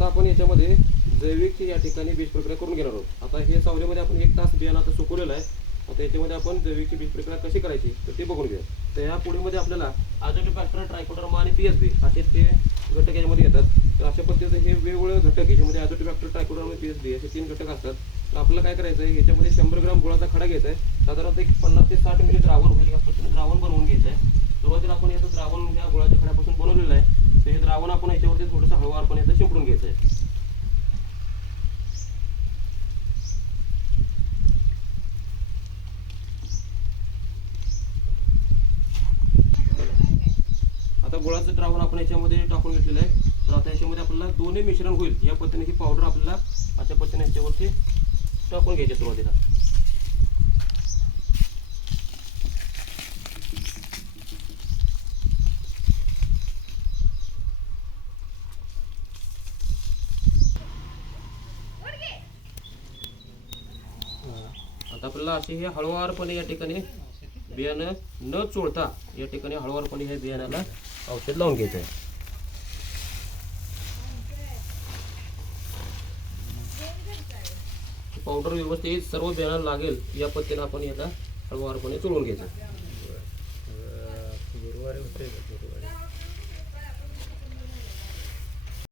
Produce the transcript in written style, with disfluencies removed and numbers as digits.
आता आपण याच्यामध्ये जैविकची या ठिकाणी बीज प्रक्रिया करून घेणार आहोत. आता हे सावलीमध्ये आपण 1 तास बियाणं आता सुकवलेलं आहे. आता याच्यामध्ये आपण जैविकची बीज प्रक्रिया कशी करायची तर ते बघून घेऊया. तर ह्या पुडीमध्ये आपल्याला अझोटोबॅक्टर, ट्रायकोडर्मा आणि पीएसबी असे ते घटक याच्यामध्ये येतात. तर अशा पद्धतीचे हे वेगवेगळे घटक याच्यामध्ये अझोटोबॅक्टर, ट्रायकोडर्मा आणि पीएसबी असे 3 घटक असतात. तर आपल्याला काय करायचं आहे, ह्याच्यामध्ये 100 ग्राम गुळाचा खडा घ्यायचा आहे. साधारणतः 50 ते 60 मिली द्रावण होईल. या पद्धतीने द्रावण बनवून घ्यायचं आहे. सुरुवातीला आपण याचं द्रावण या गुळाच्या खड्यापासून बनवलेलं आहे. तर हे द्रावण आपण याच्यावरती थोडंसं हळूवारपणे याचं शिंपडून घ्यायचं आहे. आता गुळाचं द्रावण आपण याच्यामध्ये टाकून घेतलेलं आहे. तर आता याच्यामध्ये आपल्याला दोन्ही मिश्रण होईल या पद्धतीने ही पावडर आपल्याला अशा पद्धतीने याच्यावरती टाकून घ्यायची सुरुवातीला. आता आपल्याला असे हे हळूवारपणे या ठिकाणी बियाणं न चोळता या ठिकाणी हळूवारपणे हे बियाण्याला औषध लावून घ्यायचं आहे. पावडर व्यवस्थित सर्व बियाण्याला लागेल या पद्धतीने आपण याला हळूवारपणे चोळून घ्यायचं. गुरुवारी होते.